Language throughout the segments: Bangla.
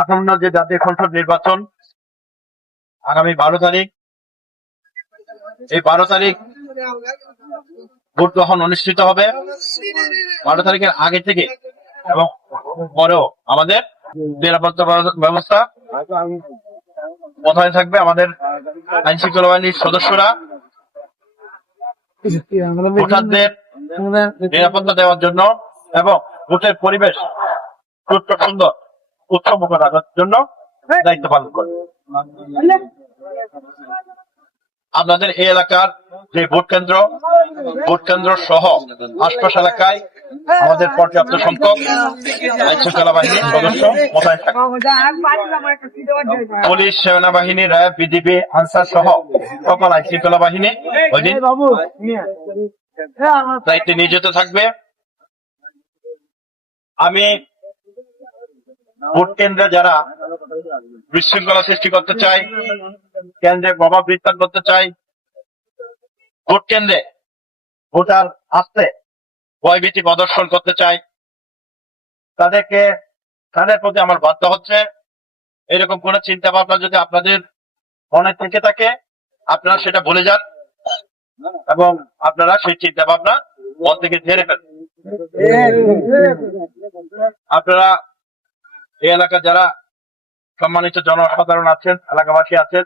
আসন্ন যে জাতীয় সংসদ নির্বাচন আগামী 12 তারিখ, এই 12 তারিখ ভোট গ্রহণ অনুষ্ঠিত হবে। 12 তারিখের আগে থেকে এবং পরেও আমাদের নিরাপত্তা ব্যবস্থা কোথায় থাকবে। আমাদের আইন শৃঙ্খলা বাহিনীর সদস্যরা ভোটারদের নিরাপত্তা দেওয়ার জন্য এবং ভোটের পরিবেশ সুস্থ সুন্দর উৎসবমুখর রাখার জন্য দায়িত্ব পালন করে। আপনাদের এই এলাকার যে ভোট কেন্দ্র সহ আশপাশ এলাকায় আমাদের পর্যাপ্ত সংখ্যক আইন শৃঙ্খলা বাহিনীর সদস্য মোতায়েন থাকে। পুলিশ, সেনাবাহিনী, র্যাব, বিজিবি, আনসার সহ সকল আইন শৃঙ্খলা বাহিনী ওই দিন দায়িত্বে নিয়োজিত থাকবে। আমি ভোট কেন্দ্রে যারা বিশৃঙ্খলা সৃষ্টি করতে চাই, কেন্দ্রে প্রভাব বিস্তার করতে চাই, ভোট কেন্দ্রে ভোটার আসতে ভয়ভীতি প্রদর্শন করতে চাই, তাদের প্রতি আমার বার্তা হচ্ছে, এরকম কোন চিন্তা ভাবনা যদি আপনাদের মনে থেকে থাকে আপনারা সেটা ভুলে যান এবং আপনারা সেই চিন্তা ভাবনা মন থেকে ঝেড়ে ফেলেন। আপনারা এই এলাকার যারা সম্মানিত জনসাধারণ আছেন, এলাকাবাসী আছেন,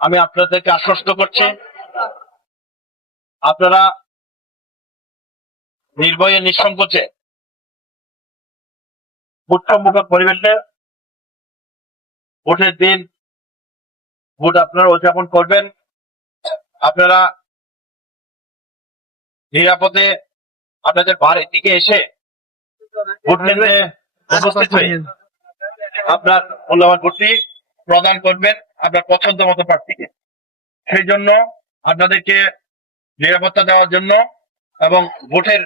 আমি আপনাদেরকে আশ্বস্ত করছি, আপনারা নির্ভয়ে নিঃসংকোচে ভোটসম্মুখর পরিবেশে ভোটের দিন ভোট আপনারা উদযাপন করবেন। আপনারা নিরাপদে আপনাদের বাড়ির দিকে এসে ভোট কেন্দ্রে উপস্থিত হয়ে আপনার মূল্যবান ভোটটি প্রদান করবেন আপনার পছন্দ মতো প্রার্থীকে। সেই জন্য আপনাদেরকে নিরাপত্তা দেওয়ার জন্য এবং ভোটের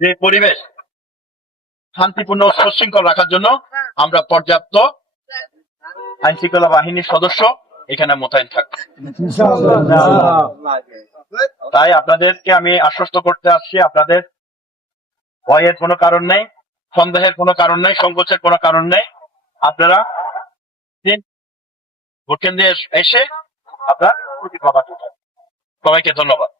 যে পরিবেশ শান্তিপূর্ণ সুশৃঙ্খল রাখার জন্য আমরা পর্যাপ্ত আইন শৃঙ্খলা বাহিনীর সদস্য এখানে মোতায়েন থাকবে। তাই আপনাদেরকে আমি আশ্বস্ত করতে আসছি, আপনাদের ভয়ের কোনো কারণ নেই, সন্দেহের কোনো কারণ নেই, সংকোচের কোনো কারণ নেই। আপনারা ভোট কেন্দ্রে এসে আপনার প্রতি প্রকাশ। সবাইকে ধন্যবাদ।